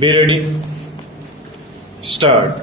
Be ready. Start.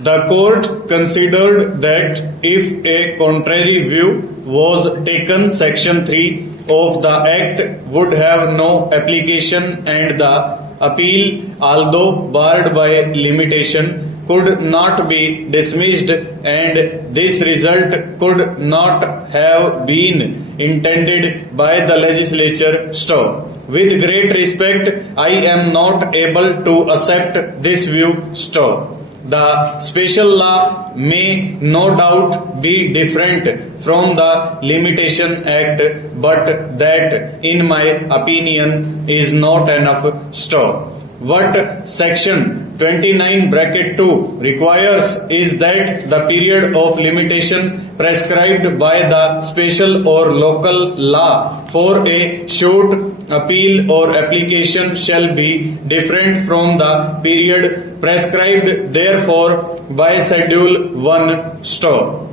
The court considered that if a contrary view was taken, Section 3 of the Act would have no application and the appeal, although barred by limitation, could not be dismissed, and this result could not have been intended by the legislature. Stop. With great respect, I am not able to accept this view. Stop. The special law may no doubt be different from the Limitation Act, but that, in my opinion, is not enough. Stop. What Section 29(2) requires is that the period of limitation prescribed by the special or local law for a suit, appeal or application shall be different from the period prescribed therefore by Schedule 1. Stop.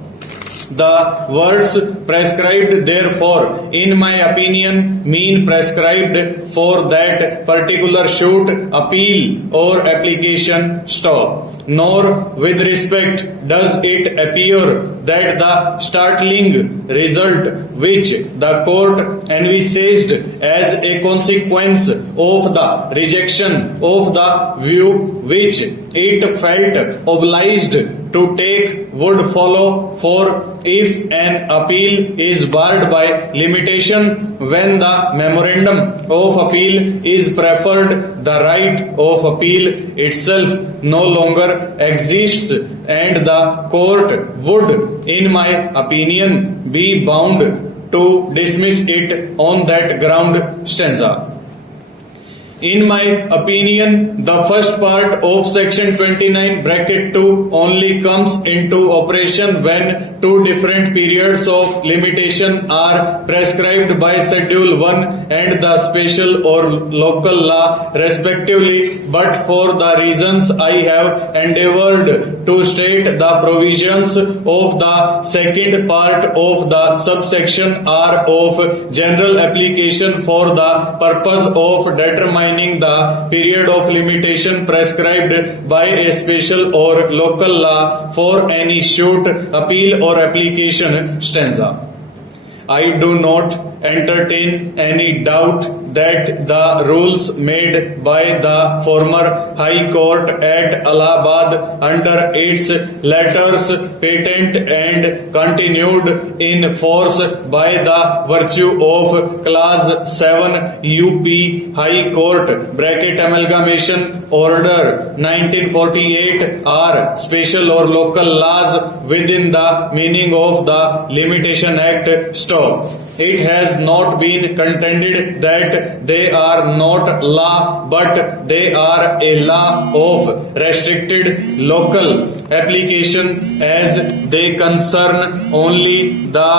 The words prescribed therefore, in my opinion, mean prescribed for that particular suit, appeal or application. Stop. Nor with respect does it appear that the startling result which the court envisaged as a consequence of the rejection of the view which it felt obliged to take would follow, for if an appeal is barred by limitation when the memorandum of appeal is preferred, the right of appeal itself no longer exists, and the court would, in my opinion, be bound to dismiss it on that ground. Stanza. In my opinion, the first part of Section 29(2) only comes into operation when two different periods of limitation are prescribed by Schedule 1 and the special or local law respectively, but for the reasons I have endeavored to state, the provisions of the second part of the subsection are of general application for the purpose of determining the period of limitation prescribed by a special or local law for any suit, appeal or application. Stanza. I do not entertain any doubt that the rules made by the former High Court at Allahabad under its letters patent and continued in force by the virtue of Clause 7 UP High Court (Amalgamation Order 1948) are special or local laws within the meaning of the Limitation Act. Stop. It has not been contended that they are not law, but they are a law of restricted local application as they concern only the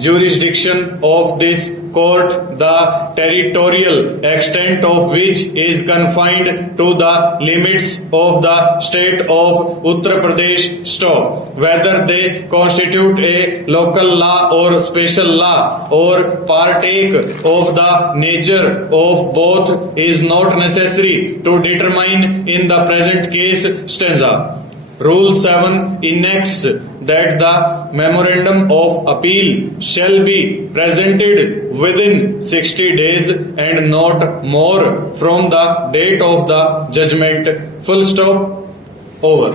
jurisdiction of this court, the territorial extent of which is confined to the limits of the state of Uttar Pradesh. Stop. Whether they constitute a local law or special law or partake of the nature of both is not necessary to determine in the present case. Stanza. Rule 7 enacts that the memorandum of appeal shall be presented within 60 days and not more from the date of the judgment. Full stop. Over.